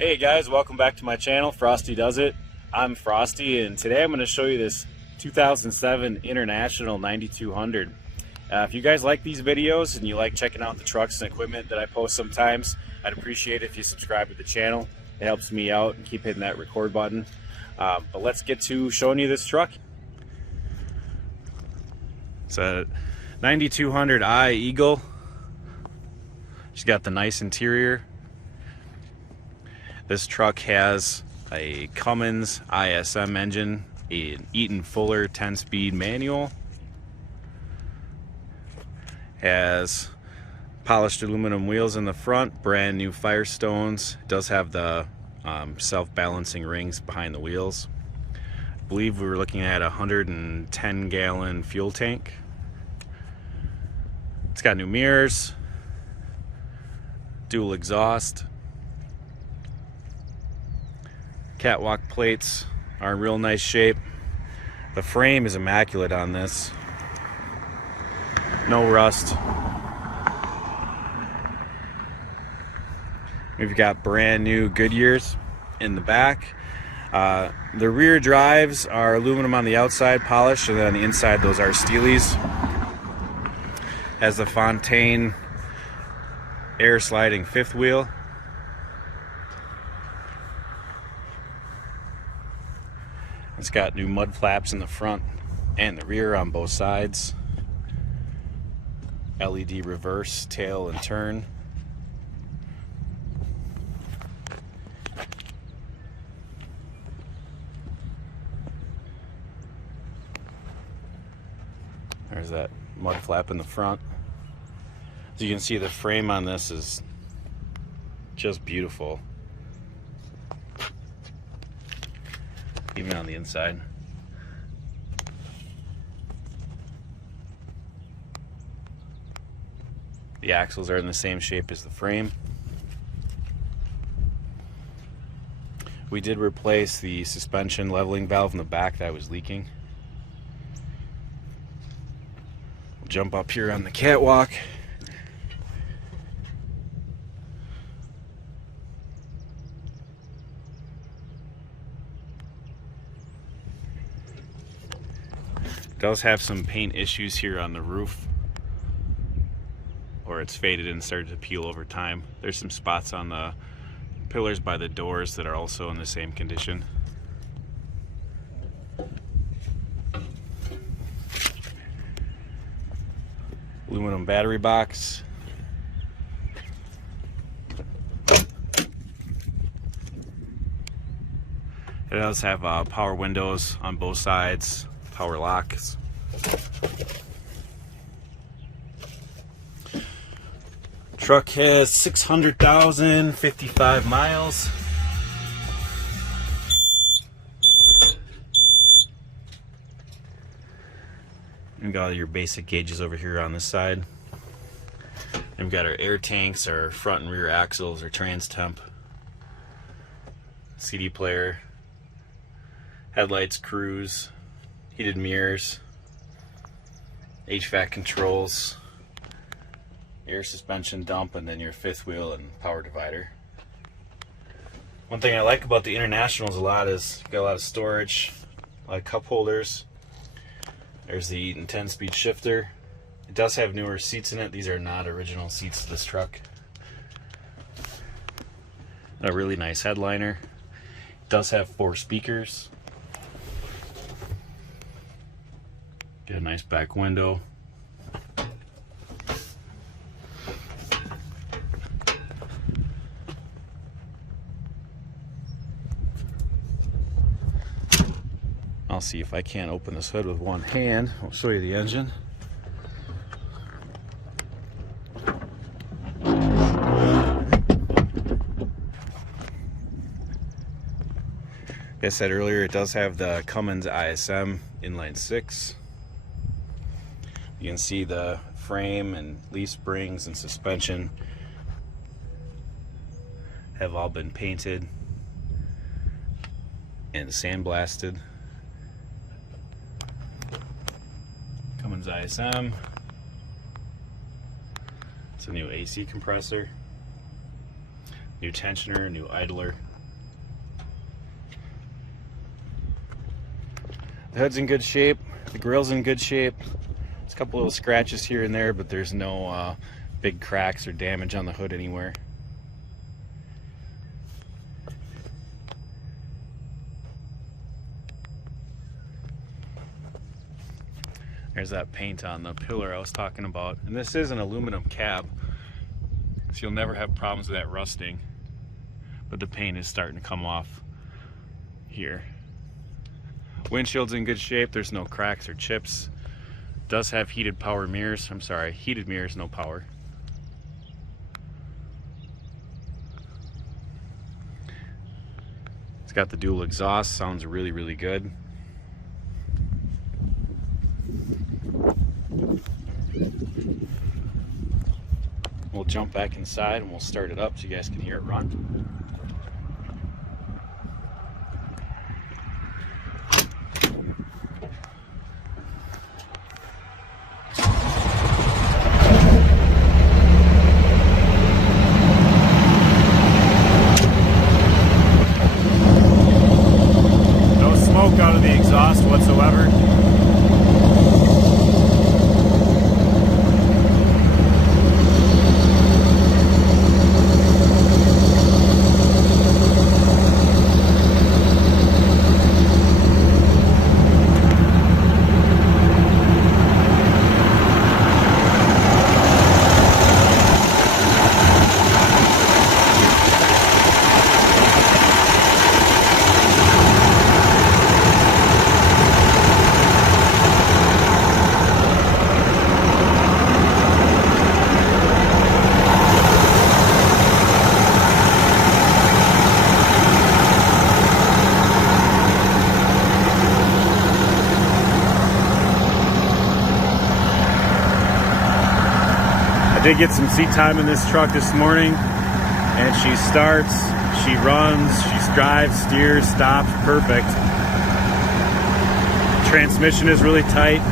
Hey guys, welcome back to my channel, Frosty Does It. I'm Frosty, and today I'm going to show you this 2007 International 9200. If you guys like these videos and you like checking out the trucks and equipment that I post sometimes, I'd appreciate it if you subscribe to the channel. It helps me out, and keep hitting that record button. But let's get to showing you this truck. It's a 9200i Eagle. She's got the nice interior. This truck has a Cummins ISM engine, an Eaton Fuller 10-speed manual, has polished aluminum wheels in the front, brand new Firestones. It does have the self-balancing rings behind the wheels. I believe we were looking at a 110-gallon fuel tank. It's got new mirrors, dual exhaust. Catwalk plates are in real nice shape. The frame is immaculate on this. No rust. We've got brand new Goodyears in the back. The rear drives are aluminum on the outside, polished, and then on the inside those are Steelies. Has the Fontaine air sliding fifth wheel. It's got new mud flaps in the front and the rear on both sides. LED reverse, tail, and turn. There's that mud flap in the front. As you can see, the frame on this is just beautiful. Even on the inside. The axles are in the same shape as the frame. We did replace the suspension leveling valve in the back that was leaking. We'll jump up here on the catwalk. Does have some paint issues here on the roof, or it's faded and started to peel over time. There's some spots on the pillars by the doors that are also in the same condition. Aluminum battery box. It does have power windows on both sides. Power locks. Truck has 600,055 miles. We've got all your basic gauges over here on this side. And we've got our air tanks, our front and rear axles, our trans temp, CD player, headlights, cruise, heated mirrors, HVAC controls, air suspension dump, and then your fifth wheel and power divider. One thing I like about the Internationals a lot is got a lot of storage, a lot of cup holders. There's the Eaton 10-speed shifter. It does have newer seats in it. These are not original seats to this truck. A really nice headliner. It does have 4 speakers. Got a nice back window. I'll see if I can't open this hood with one hand. I'll show you the engine. Like I said earlier, it does have the Cummins ISM inline 6. You can see the frame and leaf springs and suspension have all been painted and sandblasted. Cummins ISM. It's a new AC compressor, new tensioner, new idler, The hood's in good shape. The grill's in good shape. There's a couple little scratches here and there, but there's no big cracks or damage on the hood anywhere. There's that paint on the pillar I was talking about. And this is an aluminum cab, so you'll never have problems with that rusting. But the paint is starting to come off here. Windshield's in good shape. There's no cracks or chips. Does have heated power mirrors. I'm sorry, heated mirrors, no power. It's got the dual exhaust. Sounds really, really good. We'll jump back inside and we'll start it up so you guys can hear it run. No smoke out of the exhaust whatsoever. I did get some seat time in this truck this morning, and she starts, she runs, she drives, steers, stops, perfect. Transmission is really tight,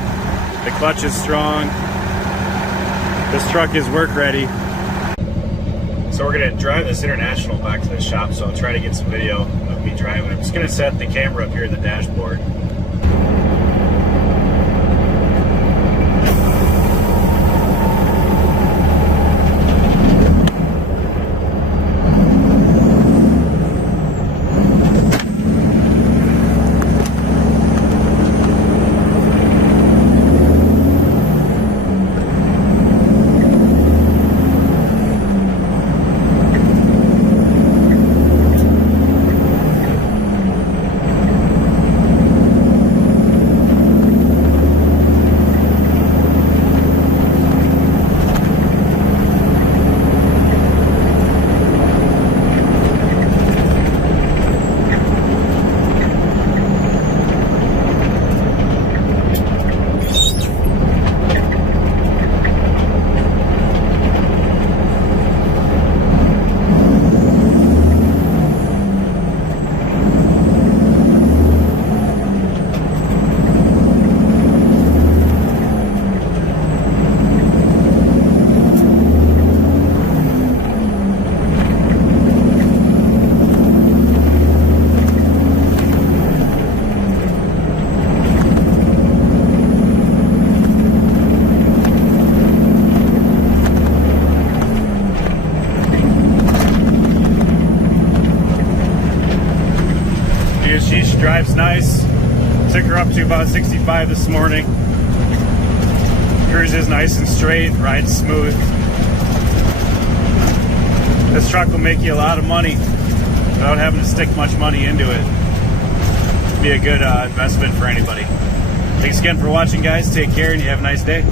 the clutch is strong. This truck is work ready. So we're gonna drive this International back to the shop, so I'll try to get some video of me driving. I'm just gonna set the camera up here in the dashboard. She drives nice. Took her up to about 65 this morning. Cruise is nice and straight, rides smooth. This truck will make you a lot of money without having to stick much money into it. Be a good investment for anybody. Thanks again for watching, guys. Take care and you have a nice day.